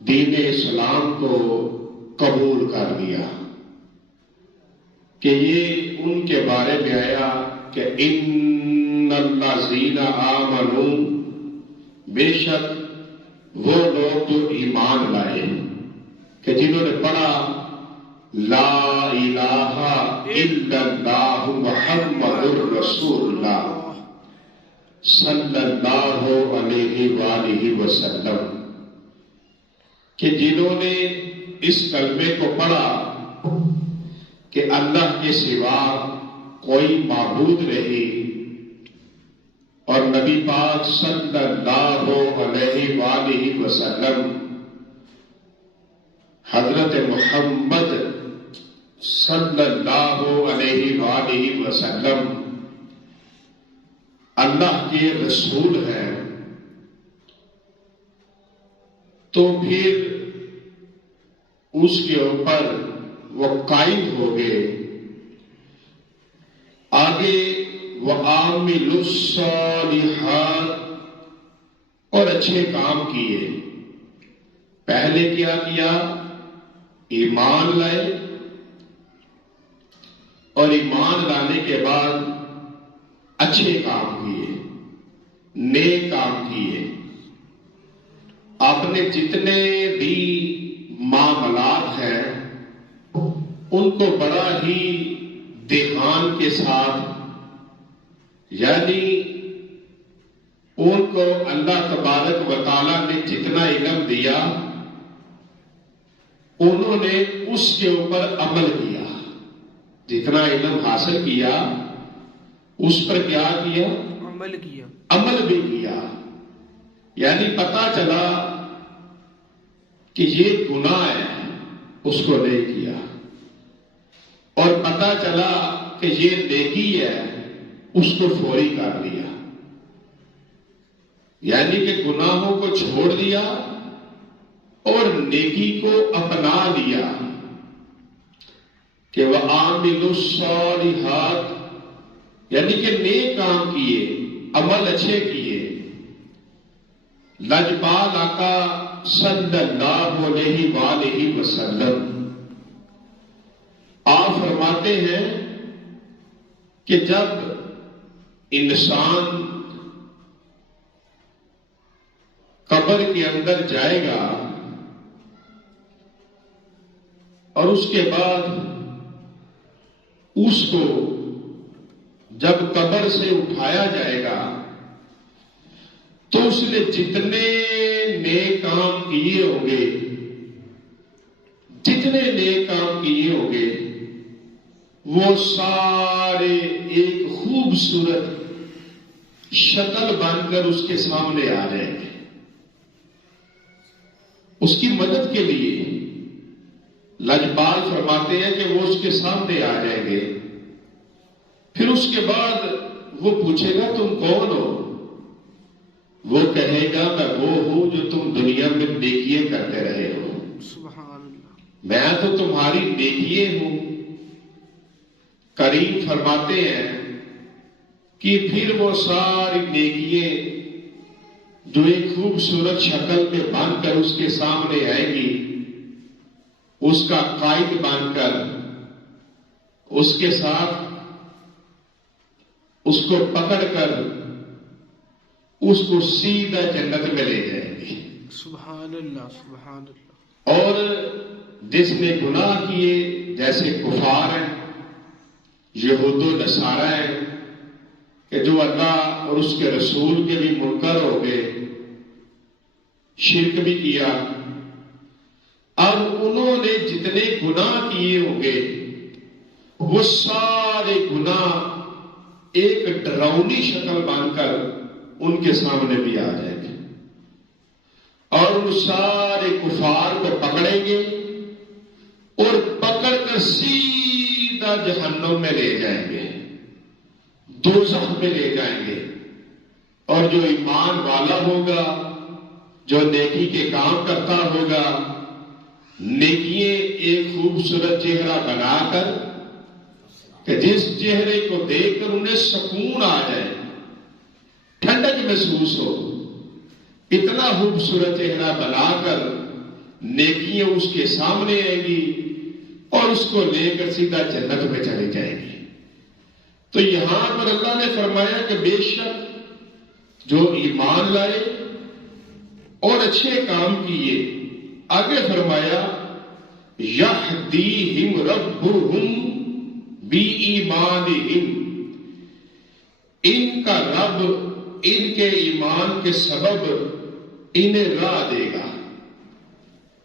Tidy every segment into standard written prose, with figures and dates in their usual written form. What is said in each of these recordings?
دین اسلام کو قبول کر لیا کہ یہ ان کے بارے میں آیا کہ ان الذین آمنوا، بے شک وہ لوگ جو ایمان لائے کہ جنہوں نے پڑھا لا الہ الا اللہ محمد الرسول اللہ صلی اللہ علیہ وآلہ وسلم، کہ جنہوں نے اس کلمے کو پڑھا کہ اللہ کے سوا کوئی معبود نہیں اور نبی پاک صلی اللہ علیہ وآلہ وسلم حضرت محمد صلی اللہ علیہ وآلہ وسلم اللہ کے رسول ہیں، تو پھر اس کے اوپر وہ قائم ہو گئے۔ آگے وَعَامِلُوا الصَّالِحَاتِ، اور اچھے کام کیے۔ پہلے کیا کیا؟ ایمان لائے، اور ایمان لانے کے بعد اچھے کام کیے، نیک کام کیے۔ آپ نے جتنے بھی معاملات ہیں ان کو بڑا ہی دھیان کے ساتھ، یعنی ان کو اللہ تبارک و تعالیٰ نے جتنا علم دیا انہوں نے اس کے اوپر عمل کیا، جتنا علم حاصل کیا اس پر کیا کیا؟ عمل بھی کیا۔ یعنی پتہ چلا کہ یہ گناہ ہے، اس کو نہیں کیا، اور پتہ چلا کہ یہ نیکی ہے، اس کو فوری کر دیا۔ یعنی کہ گناہوں کو چھوڑ دیا اور نیکی کو اپنا لیا کہ وَعَامِلُوا الصَّالِحَاتِ، یعنی کہ نیک کام کیے، عمل اچھے کیے۔ لجپال آقا صلی اللہ علیہ وآلہ وسلم آپ فرماتے ہیں کہ جب انسان قبر کے اندر جائے گا اور اس کے بعد اس کو جب قبر سے اٹھایا جائے گا تو اس نے جتنے نیک کام کیے ہوں گے، جتنے نیک کام کیے ہوں گے، وہ سارے ایک خوبصورت شکل بن کر اس کے سامنے آ جائیں گے۔ اس کی مدد کے لیے لجپال فرماتے ہیں کہ وہ اس کے سامنے آ جائیں گے۔ پھر اس کے بعد وہ پوچھے گا تم کون ہو؟ وہ کہے گا میں وہ ہوں جو تم دنیا میں نیکیاں کرتے رہے ہو، میں تو تمہاری نیکیے ہوں۔ کریم فرماتے ہیں کہ پھر وہ ساری نیکیے جو ایک خوبصورت شکل میں بن کر اس کے سامنے آئے گی، اس کا قائد بن کر اس کے ساتھ اس کو پکڑ کر اس کو سیدھا جنت میں لے جائیں گے۔ سبحان اللہ، سبحان اللہ۔ اور جس نے گناہ کیے، جیسے کفار ہیں، یہود و نصارہ ہیں کہ جو اللہ اور اس کے رسول کے بھی منکر ہو گئے، شرک بھی کیا، اب انہوں نے جتنے گناہ کیے ہوں گے وہ سارے گناہ ایک ڈراؤنی شکل بن کر ان کے سامنے بھی آ جائیں گے، اور ان سارے کفار کو پکڑیں گے اور پکڑ کر سیدھا جہنم میں لے جائیں گے، دوزخ میں لے جائیں گے۔ اور جو ایمان والا ہوگا، جو نیکی کے کام کرتا ہوگا، نیکیے ایک خوبصورت چہرہ بنا کر کہ جس چہرے کو دیکھ کر انہیں سکون آ جائے، ٹھنڈک محسوس ہو، اتنا خوبصورت چہرہ بنا کر نیکیاں اس کے سامنے آئیں گی اور اس کو لے کر سیدھا جنت میں چلے جائیں گے۔ تو یہاں پر اللہ نے فرمایا کہ بے شک جو ایمان لائے اور اچھے کام کیے، آگے فرمایا یہدیہم ربہم بِایمانہم، ان کا رب ان کے ایمان کے سبب انہیں راہ دے گا۔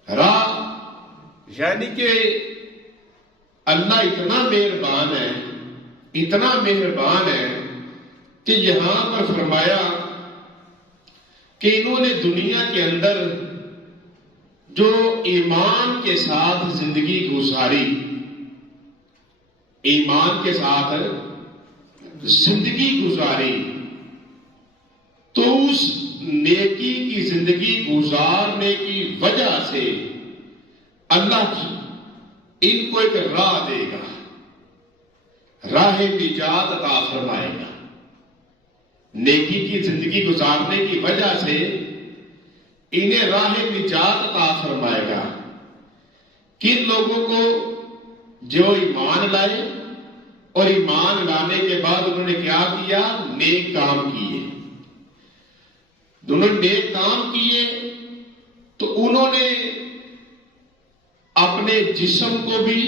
راہ یعنی کہ اللہ اتنا مہربان ہے، اتنا مہربان ہے کہ یہاں پر فرمایا کہ انہوں نے دنیا کے اندر جو ایمان کے ساتھ زندگی گزاری، ایمان کے ساتھ زندگی گزاری، تو اس نیکی کی زندگی گزارنے کی وجہ سے اللہ ان کو ایک راہ دے گا، راہ نجات عطا فرمائے گا۔ نیکی کی زندگی گزارنے کی وجہ سے انہیں راہ نجات عطا فرمائے گا۔ کن لوگوں کو؟ جو ایمان لائے اور ایمان لانے کے بعد انہوں نے کیا کیا؟ نیک کام کیے۔ انہوں نے نیک کام کیے تو انہوں نے اپنے جسم کو بھی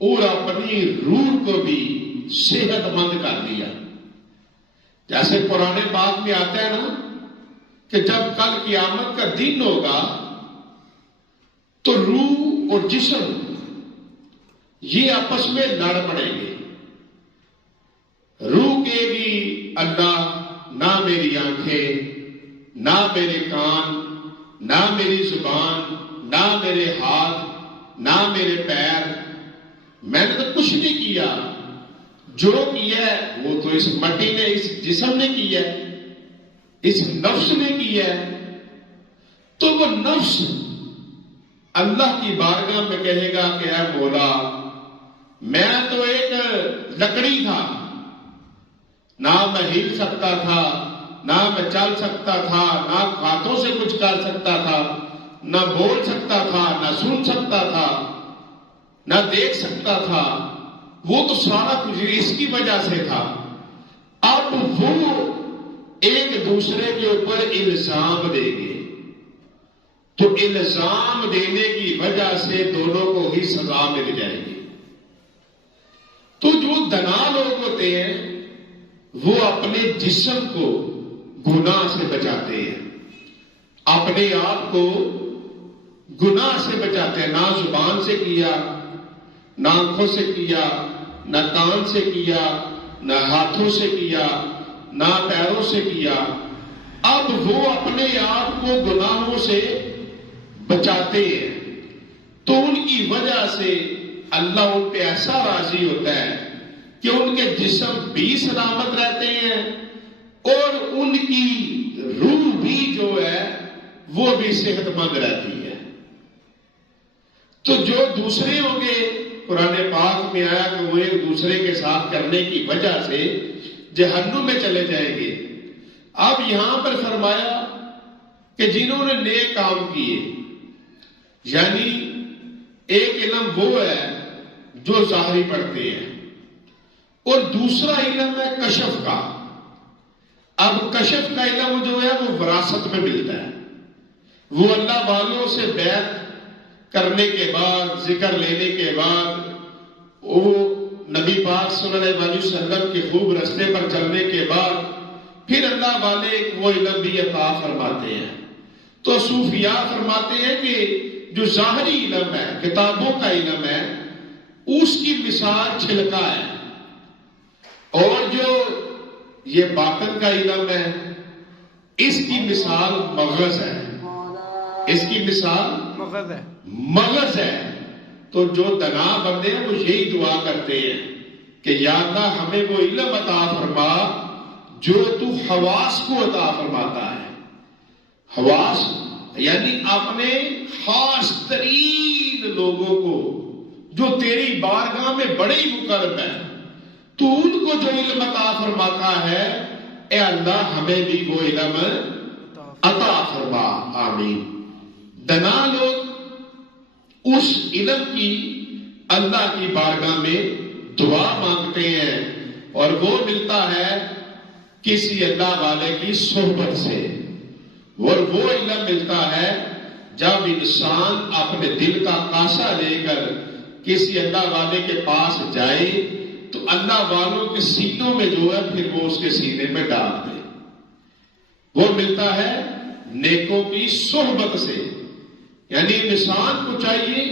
اور اپنی روح کو بھی صحت مند کر دیا۔ جیسے قرآن پاک میں آتا ہے نا کہ جب کل قیامت کا دن ہوگا تو روح اور جسم یہ آپس میں لڑ پڑیں گے۔ روح کہے گی اللہ نہ میری آنکھیں، نہ میرے کان، نہ میری زبان، نہ میرے ہاتھ، نہ میرے پیر، میں نے تو کچھ نہیں کیا، جو کیا ہے وہ تو اس مٹی نے، اس جسم نے کیا ہے، اس نفس نے کیا ہے۔ تو وہ نفس اللہ کی بارگاہ میں کہے گا کہ اے مولا میں تو ایک لکڑی تھا، نہ میں ہل سکتا تھا، نہ میں چل سکتا تھا، نہ ہاتھوں سے کچھ کر سکتا تھا، نہ بول سکتا تھا، نہ سن سکتا تھا، نہ دیکھ سکتا تھا، وہ تو سارا کچھ اس کی وجہ سے تھا۔ اب وہ ایک دوسرے کے اوپر الزام دیں گے، تو الزام دینے کی وجہ سے دونوں کو ہی سزا مل جائے گی۔ تو جو دنا لوگ ہوتے ہیں وہ اپنے جسم کو گناہ سے بچاتے ہیں، اپنے آپ کو گناہ سے بچاتے ہیں۔ نہ زبان سے کیا، نہ آنکھوں سے کیا، نہ کان سے کیا، نہ ہاتھوں سے کیا، نہ پیروں سے کیا، اب وہ اپنے آپ کو گناہوں سے بچاتے ہیں۔ تو ان کی وجہ سے اللہ ان پہ ایسا راضی ہوتا ہے کہ ان کے جسم بھی سلامت رہتے ہیں اور ان کی روح بھی جو ہے وہ بھی صحت مند رہتی ہے۔ تو جو دوسرے ہوں گے، قرآن پاک میں آیا کہ وہ ایک دوسرے کے ساتھ کرنے کی وجہ سے جہنم میں چلے جائیں گے۔ اب یہاں پر فرمایا کہ جنہوں نے نیک کام کیے، یعنی ایک علم وہ ہے جو ظاہری پڑھتے ہیں اور دوسرا علم ہے کشف کا۔ اب کشف کا علم جو ہے وہ وراثت میں ملتا ہے، وہ اللہ والوں سے بیعت کرنے کے بعد، ذکر لینے کے بعد، وہ نبی پاک صلی اللہ علیہ وسلم کے خوب رستے پر چلنے کے بعد پھر اللہ والے وہ علم بھی عطا فرماتے ہیں۔ تو صوفیاء فرماتے ہیں کہ جو ظاہری علم ہے، کتابوں کا علم ہے، اس کی مثال چھلکا ہے، اور جو یہ باطن کا علم ہے اس کی مثال مغز ہے، اس کی مثال مغز ہے۔ تو جو دنا بندے ہیں وہ یہی دعا کرتے ہیں کہ یا اللہ ہمیں وہ علم عطا فرما جو تو حواس کو عطا فرماتا ہے۔ حواس یعنی اپنے خاص ترین لوگوں کو جو تیری بارگاہ میں بڑے ہی مقرب ہیں، تو ان کو جو علم عطا فرماتا ہے، اے اللہ ہمیں بھی وہ علم عطا فرما، آمین۔ دنا لوگ اس علم کی اللہ کی بارگاہ میں دعا مانگتے ہیں، اور وہ ملتا ہے کسی اللہ والے کی صحبت سے، اور وہ علم ملتا ہے جب انسان اپنے دل کا کاسا لے کر کسی اللہ والے کے پاس جائے تو اللہ والوں کے سینوں میں جو ہے پھر وہ اس کے سینے میں ڈال دے۔ وہ ملتا ہے نیکوں کی صحبت سے، یعنی انسان کو چاہیے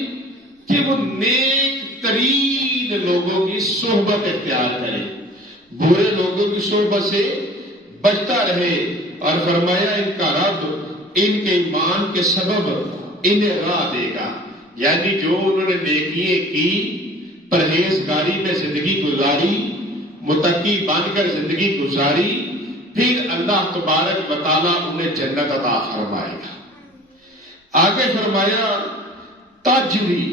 کہ وہ نیک ترین لوگوں کی صحبت اختیار کرے، برے لوگوں کی صحبت سے بچتا رہے، اور فرمایا ان کا رب ان کے ایمان کے سبب انہیں راہ دے گا، یعنی جو انہوں نے نیکیاں کی، پرہیزگاری میں زندگی گزاری، متقی بن کر زندگی گزاری، پھر اللہ تبارک و تعالیٰ انہیں جنت عطا فرمائے گا۔ آگے فرمایا تجری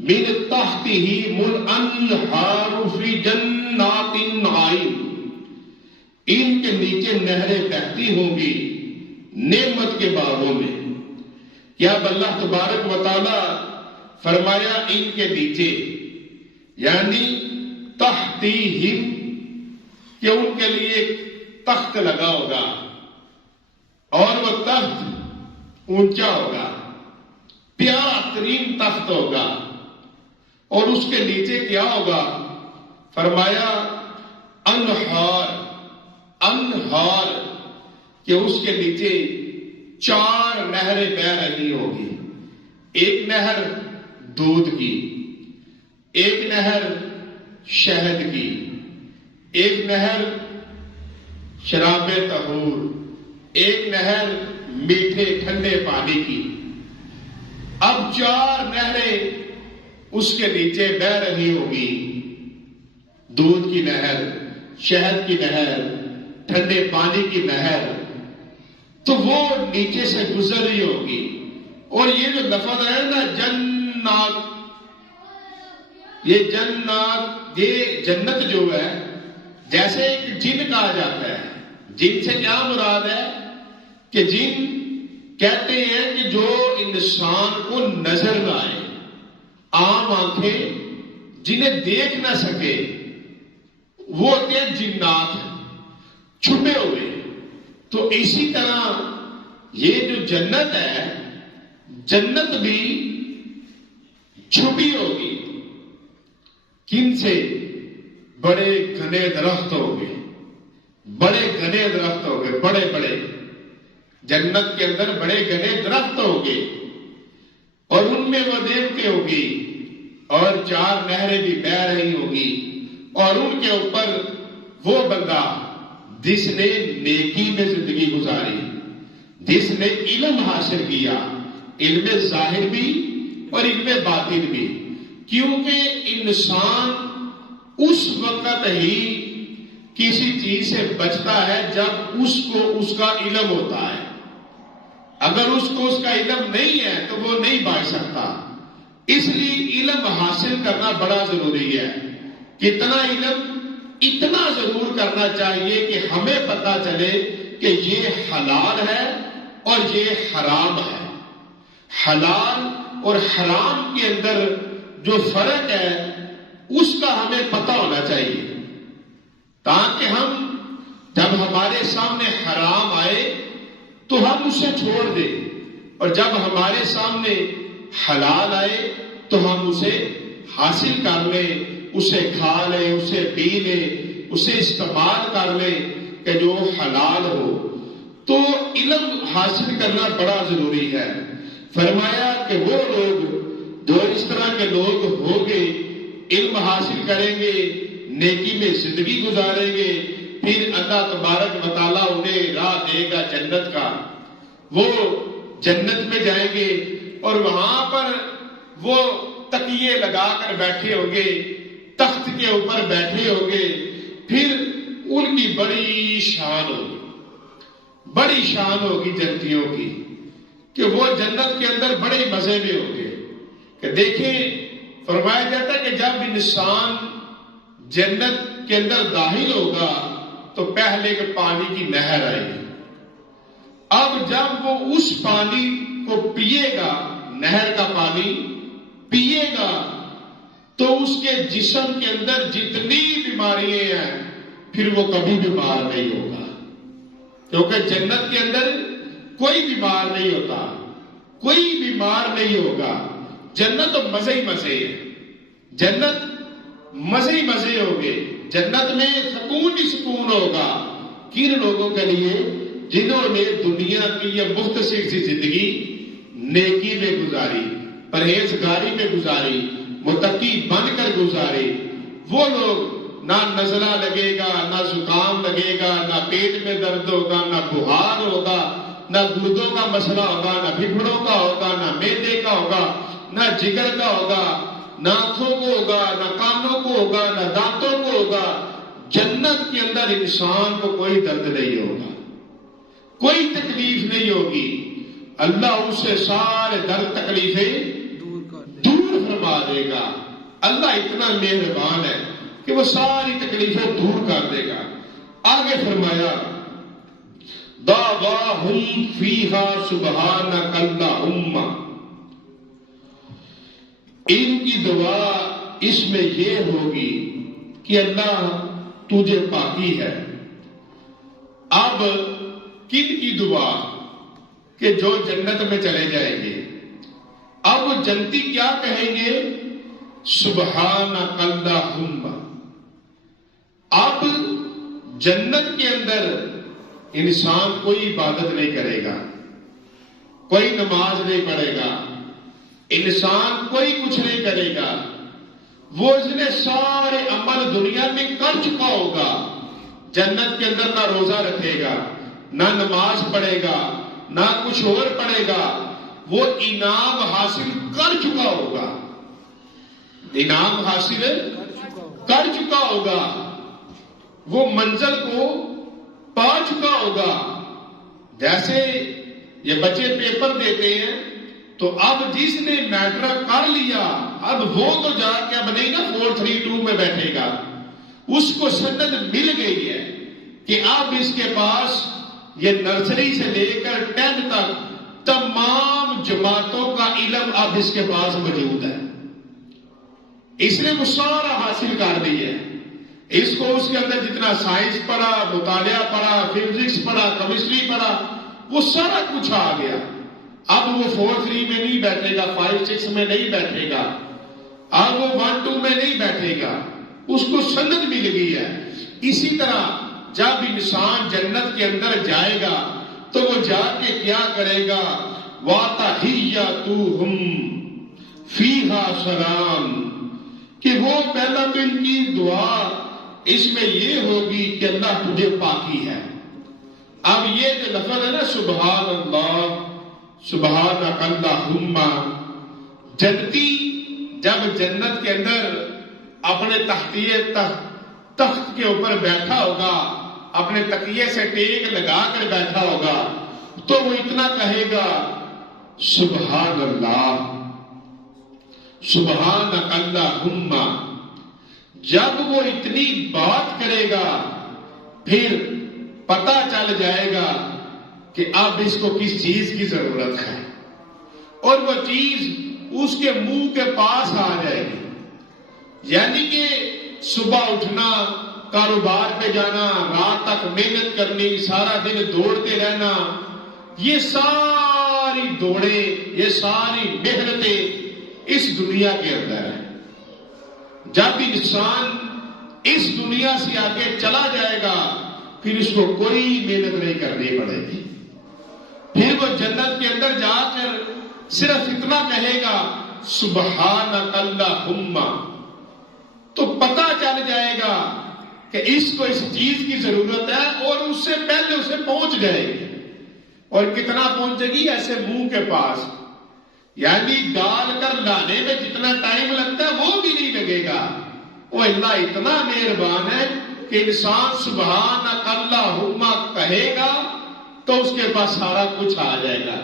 من تحتہم الانہار فی جنات النعیم، ان کے نیچے نہریں بہتی ہوں گی نعمت کے باغوں میں۔ کیا اب اللہ تبارک و تعالیٰ فرمایا ان کے نیچے، یعنی تحتہم، کہ ان کے لیے ایک تخت لگا ہوگا، اور وہ تخت اونچا ہوگا، پیارا ترین تخت ہوگا، اور اس کے نیچے کیا ہوگا؟ فرمایا انہار، انہار، کہ اس کے نیچے 4 نہریں بہ رہی ہوگی، ایک نہر دودھ کی، ایک نہر شہد کی، ایک نہر شراب طہور، ایک نہر میٹھے ٹھنڈے پانی کی۔ اب 4 نہریں اس کے نیچے بہ رہی ہوگی، دودھ کی نہر، شہد کی نہر، ٹھنڈے پانی کی نہر، تو وہ نیچے سے گزر رہی ہوگی۔ اور یہ جو لفظ ہے نا جنات، یہ جنات، یہ جنت جو ہے جیسے ایک جن کہا جاتا ہے، جن سے کیا مراد ہے کہ جن کہتے ہیں کہ جو انسان کو نظر نہ آئے، عام آنکھیں جنہیں دیکھ نہ سکے، وہ ہوتے ہیں جنات، چھپے ہوئے۔ تو اسی طرح یہ جو جنت ہے، جنت بھی چھپی ہوگی، کن سے؟ بڑے گھنے درخت ہوگے، بڑے گھنے درخت ہوگے، بڑے بڑے، جنت کے اندر بڑے گھنے درخت ہوگے، اور ان میں وہ دیوتے ہوگی، اور 4 نہریں بھی بہ رہی ہوگی، اور ان کے اوپر وہ بندہ جس نے نیکی میں زندگی گزاری، جس نے علم حاصل کیا، علم ظاہر بھی اور علم باطن بھی، کیونکہ انسان اس وقت ہی کسی چیز سے بچتا ہے جب اس کو اس کا علم ہوتا ہے۔ اگر اس کو اس کا علم نہیں ہے تو وہ نہیں بچ سکتا۔ اس لیے علم حاصل کرنا بڑا ضروری ہے۔ کتنا علم؟ اتنا ضرور کرنا چاہیے کہ ہمیں پتا چلے کہ یہ حلال ہے اور یہ حرام ہے۔ حلال اور حرام کے اندر جو فرق ہے اس کا ہمیں پتہ ہونا چاہیے، تاکہ ہم جب ہمارے سامنے حرام آئے تو ہم اسے چھوڑ دیں، اور جب ہمارے سامنے حلال آئے تو ہم اسے حاصل کر لیں، اسے کھا لیں، اسے پی لیں، اسے استعمال کر لیں کہ جو حلال ہو۔ تو علم حاصل کرنا بڑا ضروری ہے۔ فرمایا کہ وہ لوگ جو اس طرح کے لوگ ہوں گے، علم حاصل کریں گے، نیکی میں زندگی گزاریں گے، پھر اللہ تبارک و تعالیٰ انہیں راہ دے گا جنت کا۔ وہ جنت میں جائیں گے اور وہاں پر وہ تکیے لگا کر بیٹھے ہوں گے، تخت کے اوپر بیٹھے ہوں گے، پھر ان کی بڑی شان ہوگی، بڑی شان ہوگی جنتیوں کی، کہ وہ جنت کے اندر بڑے مزے میں ہوں گے۔ کہ دیکھیں، فرمایا جاتا ہے کہ جب انسان جنت کے اندر داخل ہوگا تو پہلے کے پانی کی نہر آئے گی۔ اب جب وہ اس پانی کو پیے گا، نہر کا پانی، پیے گا تو اس کے جسم کے اندر جتنی بیماریاں ہیں پھر وہ کبھی بیمار نہیں ہوگا، کیونکہ جنت کے اندر کوئی بیمار نہیں ہوتا، کوئی بیمار نہیں ہوگا۔ جنت تو مزے ہی مزے ہے، جنت مزے ہی مزے ہوگے، جنت میں سکون ہی سکون ہوگا۔ کن لوگوں کے لیے؟ جنہوں نے دنیا کی یہ مختصر سی زندگی نیکی میں گزاری، پرہیزگاری میں گزاری، متقی بن کر گزارے، وہ لوگ نہ نزلہ لگے گا، نہ زکام لگے گا، نہ پیٹ میں درد ہوگا، نہ بخار ہوگا، نہ گردوں کا مسئلہ ہوگا، نہ پھیپھڑوں کا ہوگا، نہ معدے کا ہوگا، نہ جگر کا ہوگا، نہ آنکھوں کو ہوگا، نہ کانوں کو ہوگا، نہ دانتوں کو ہوگا۔ جنت کے اندر انسان کو کوئی درد نہیں ہوگا، کوئی تکلیف نہیں ہوگی۔ اللہ اس سے سارے درد تکلیفیں دور فرما دے گا۔ اللہ اتنا مہربان ہے کہ وہ ساری تکلیفیں دور کر دے گا۔ آگے فرمایا دعواہم فیہا سبحانک اللہم، ان کی دعا اس میں یہ ہوگی کہ اللہ تجھے پاکی ہے۔ اب کن کی دعا؟ کہ جو جنت میں چلے جائیں گے۔ اب وہ جنتی کیا کہیں گے؟ سبحانک اللہم۔ اب جنت کے اندر انسان کوئی عبادت نہیں کرے گا، کوئی نماز نہیں پڑھے گا، انسان کوئی کچھ نہیں کرے گا۔ وہ اس نے سارے عمل دنیا میں کر چکا ہوگا، جنت کے اندر نہ روزہ رکھے گا، نہ نماز پڑھے گا، نہ کچھ اور پڑھے گا، وہ انعام حاصل کر چکا ہوگا، انعام حاصل کر چکا ہوگا، وہ منزل کو پا چکا ہوگا۔ جیسے یہ بچے پیپر دیتے ہیں تو اب جس نے میٹرک کر لیا اب وہ تو جا کے اب نہیں نا 432 میں بیٹھے گا، اس کو سند مل گئی ہے کہ اب اس کے پاس یہ نرسری سے لے کر 10 تک تمام جماعتوں کا علم اب اس کے پاس موجود ہے۔ اس نے وہ سارا حاصل کر لیا ہے۔ اس کو اس کے اندر جتنا سائنس پڑھا، مطالعہ پڑھا، فزکس پڑھا، کیمسٹری پڑھا، وہ سارا کچھ آ گیا۔ اب وہ 4-3 میں نہیں بیٹھے گا، 5-6 میں نہیں بیٹھے گا، اب وہ 1-2 میں نہیں بیٹھے گا، اس کو سند مل گئی ہے۔ اسی طرح جب انسان جنت کے اندر جائے گا تو وہ جا کے کیا کرے گا؟ وَتَحِيَّتُهُمْ فِيهَا سَلَامٌ، کہ وہ پہلا تو ان کی دعا اس میں یہ ہوگی کہ اللہ تجھے پاکی ہے۔ اب یہ جو لفظ ہے نا سبحان اللہ، سبحانک اللہم، جنتی جب جنت کے اندر اپنے تخت کے اوپر بیٹھا ہوگا، اپنے تکیے سے ٹیک لگا کر بیٹھا ہوگا تو وہ اتنا کہے گا سبحان اللہ، سبحانک اللہم۔ جب وہ اتنی بات کرے گا پھر پتہ چل جائے گا کہ اب اس کو کس چیز کی ضرورت ہے، اور وہ چیز اس کے منہ کے پاس آ جائے گی۔ یعنی کہ صبح اٹھنا، کاروبار پہ جانا، رات تک محنت کرنی، سارا دن دوڑتے رہنا، یہ ساری دوڑیں، یہ ساری محنتیں اس دنیا کے اندر ہے۔ جب انسان اس دنیا سے آگے چلا جائے گا پھر اس کو کوئی محنت نہیں کرنی پڑے گی۔ پھر وہ جنت کے اندر جا کر صرف اتنا کہے گا سبحانک اللہم، تو پتہ چل جائے گا کہ اس کو اس چیز کی ضرورت ہے اور اس سے پہلے اسے پہنچ جائے گی۔ اور کتنا پہنچے گی؟ ایسے منہ کے پاس، یعنی ڈال کر لانے میں جتنا ٹائم لگتا ہے وہ بھی نہیں لگے گا۔ وہ اللہ اتنا مہربان ہے کہ انسان سبحانک اللہم کہے گا تو اس کے پاس سارا کچھ آ جائے گا۔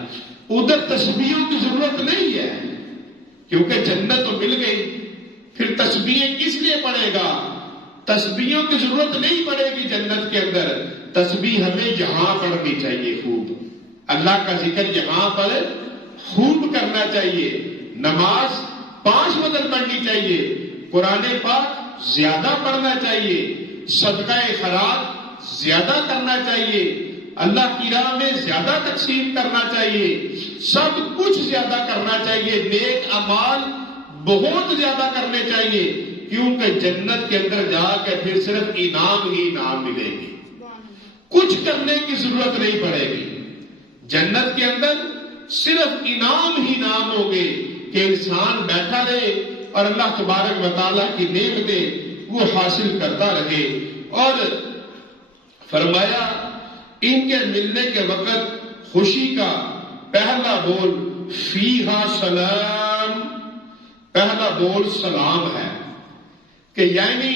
ادھر تسبیحوں کی ضرورت نہیں ہے کیونکہ جنت تو مل گئی، پھر تسبیحیں کس لیے پڑھے گا؟ تسبیحوں کی ضرورت نہیں پڑے گی جنت کے اندر۔ تسبیح ہمیں یہاں پڑھنی چاہیے، خوب اللہ کا ذکر یہاں پر خوب کرنا چاہیے۔ نماز 5 وقت پڑھنی چاہیے، قرآن پاک زیادہ پڑھنا چاہیے، صدقہ خیرات زیادہ کرنا چاہیے، اللہ کی راہ میں زیادہ تقسیم کرنا چاہیے، سب کچھ زیادہ کرنا چاہیے، نیک اعمال بہت زیادہ کرنے چاہیے، کیونکہ جنت کے اندر جا کے پھر صرف انعام ہی انعام ملے گی، کچھ کرنے کی ضرورت نہیں پڑے گی۔ جنت کے اندر صرف انعام ہی انعام ہوگے کہ انسان بیٹھا رہے اور اللہ تبارک و تعالیٰ کی نعمتیں وہ حاصل کرتا رہے۔ اور فرمایا ان کے ملنے کے وقت خوشی کا پہلا بول فیہا سلام، پہلا بول سلام ہے، کہ یعنی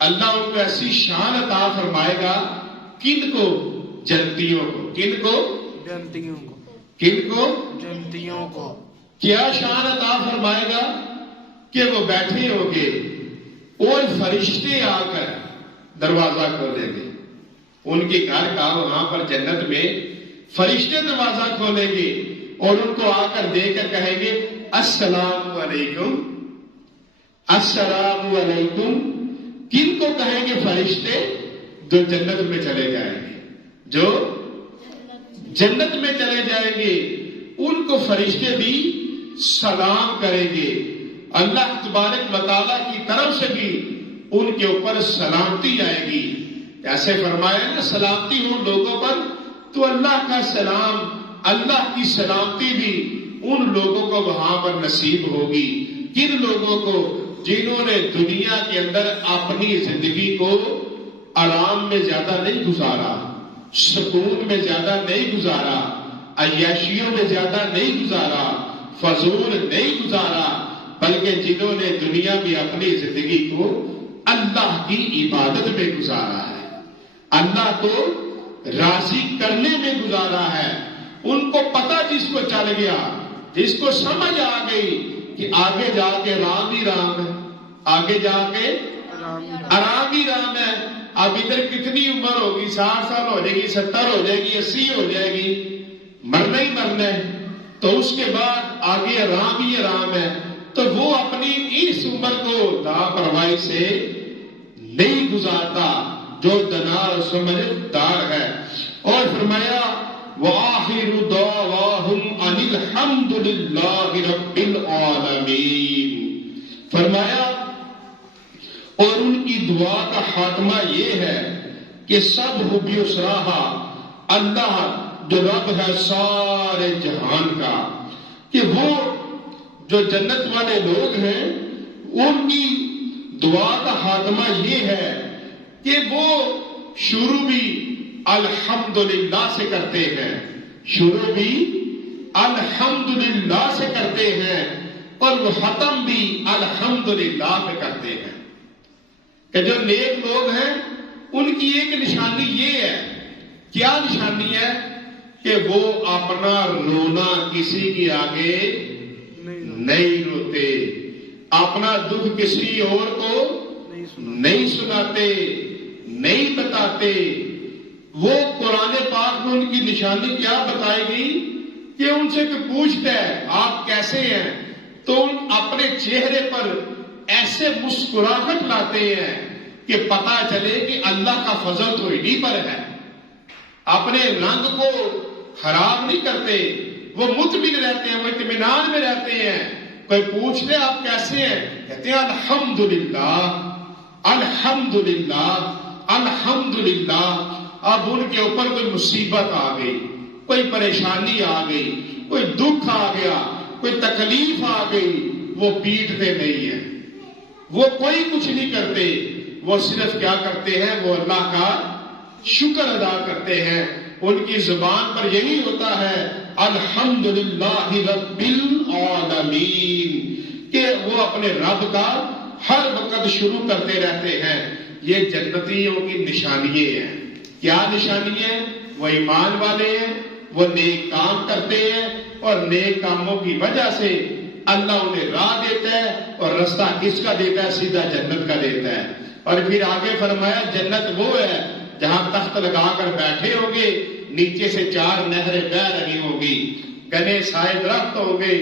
اللہ ان کو ایسی شان عطا فرمائے گا، کن کو؟ جنتیوں کو۔ کن کو؟ جنتیوں کو۔ کن کو؟ جنتیوں کو۔ کیا شان عطا فرمائے گا؟ کہ وہ بیٹھے ہوں گے اور فرشتے آ کر دروازہ کھولیں گے، ان کے گھر کا وہاں پر جنت میں فرشتے دروازہ کھولیں گے اور ان کو آ کر دے کر کہیں گے السلام علیکم، السلام علیکم۔ کن کو کہیں گے فرشتے؟ جو جنت میں چلے جائیں گے، جو جنت میں چلے جائیں گے ان کو فرشتے بھی سلام کریں گے، اللہ تبارک و تعالیٰ کی طرف سے بھی ان کے اوپر سلامتی آئے گی۔ ایسے فرمایا نا سلامتی ہو لوگوں پر، تو اللہ کا سلام، اللہ کی سلامتی بھی ان لوگوں کو وہاں پر نصیب ہوگی۔ کن لوگوں کو؟ جنہوں نے دنیا کے اندر اپنی زندگی کو آرام میں زیادہ نہیں گزارا، سکون میں زیادہ نہیں گزارا، عیاشیوں میں زیادہ نہیں گزارا، فضول نہیں گزارا، بلکہ جنہوں نے دنیا میں اپنی زندگی کو اللہ کی عبادت میں گزارا ہے، اللہ کو راضی کرنے میں گزارا ہے۔ ان کو پتہ جس کو چل گیا، جس کو سمجھ آ گئی کہ آگے جا کے رام ہی رام ہے، آگے جا کے آرام ہی رام ہے۔ اب ادھر کتنی عمر ہوگی؟ 60 سال ہو جائے گی، 70 ہو جائے گی، 80 ہو جائے گی، مرنا ہی مرنا ہے، تو اس کے بعد آگے آرام ہی آرام ہے۔ تو وہ اپنی اس عمر کو لاپرواہی سے نہیں گزارتا جو دنا سمجھدار ہے۔ اور فرمایا وآخر دعواہم ان الحمد للہ رب العالمین، فرمایا اور ان کی دعا کا خاتمہ یہ ہے کہ سب حبی اسراہا، اللہ جو رب ہے سارے جہان کا، کہ وہ جو جنت والے لوگ ہیں ان کی دعا کا خاتمہ یہ ہے کہ وہ شروع بھی الحمدللہ سے کرتے ہیں، شروع بھی الحمدللہ سے کرتے ہیں اور وہ ختم بھی الحمدللہ پہ کرتے ہیں۔ کہ جو نیک لوگ ہیں ان کی ایک نشانی یہ ہے، کیا نشانی ہے؟ کہ وہ اپنا رونا کسی کے آگے نہیں روتے، اپنا دکھ کسی اور کو نہیں سناتے، نہیں بتاتے۔ وہ قرآن پاک میں ان کی نشانی کیا بتائی گئی کہ ان سے کوئی پوچھتا ہے آپ کیسے ہیں تو ان اپنے چہرے پر ایسے مسکراہٹ لاتے ہیں کہ پتا چلے کہ اللہ کا فضل تو انہی پر ہے، اپنے رنگ کو خراب نہیں کرتے، وہ مطمئن رہتے ہیں، وہ اطمینان میں رہتے ہیں۔ کوئی پوچھتے آپ کیسے ہیں، کہتے ہیں الحمدللہ الحمدللہ الحمدللہ۔ اب ان کے اوپر کوئی مصیبت آ گئی، کوئی پریشانی آ گئی، کوئی دکھ آ گیا، کوئی تکلیف آ گئی، وہ پیٹتے نہیں ہیں، وہ کوئی کچھ نہیں کرتے، وہ صرف کیا کرتے ہیں؟ وہ اللہ کا شکر ادا کرتے ہیں۔ ان کی زبان پر یہی ہوتا ہے الحمدللہ رب العالمین، کہ وہ اپنے رب کا ہر وقت شروع کرتے رہتے ہیں۔ یہ جنتیوں کی نشانیاں ہیں۔ کیا نشانیاں ہیں؟ وہ ایمان والے ہیں، وہ نیک کام کرتے ہیں اور نیک کاموں کی وجہ سے اللہ انہیں راہ دیتا ہے، اور رستہ کس کا دیتا ہے؟ سیدھا جنت کا دیتا ہے۔ اور پھر آگے فرمایا جنت وہ ہے جہاں تخت لگا کر بیٹھے ہوں گے، نیچے سے 4 نہریں بہہ رہی ہوں گی، گنے سائے درخت ہوں گے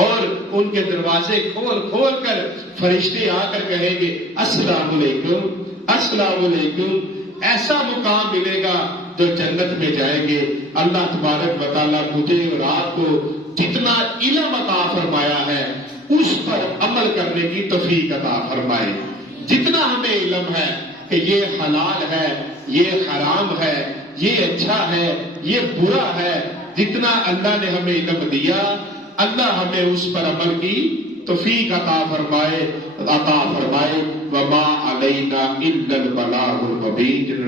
اور ان کے دروازے کھول کھول کر فرشتے آ کر کہیں گے السلام علیکم السلام علیکم. ایسا مقام ملے گا جو جنت میں جائیں گے. اللہ تبارک و تعالیٰ مجھے اور آپ کو جتنا علم عطا فرمایا ہے اس پر عمل کرنے کی توفیق عطا فرمائے. جتنا ہمیں علم ہے کہ یہ حلال ہے یہ حرام ہے یہ اچھا ہے یہ برا ہے، جتنا اللہ نے ہمیں علم دیا اللہ ہمیں اس پر عمل کی توفیق عطا فرمائے. وما علینا الا البلاغ المبین.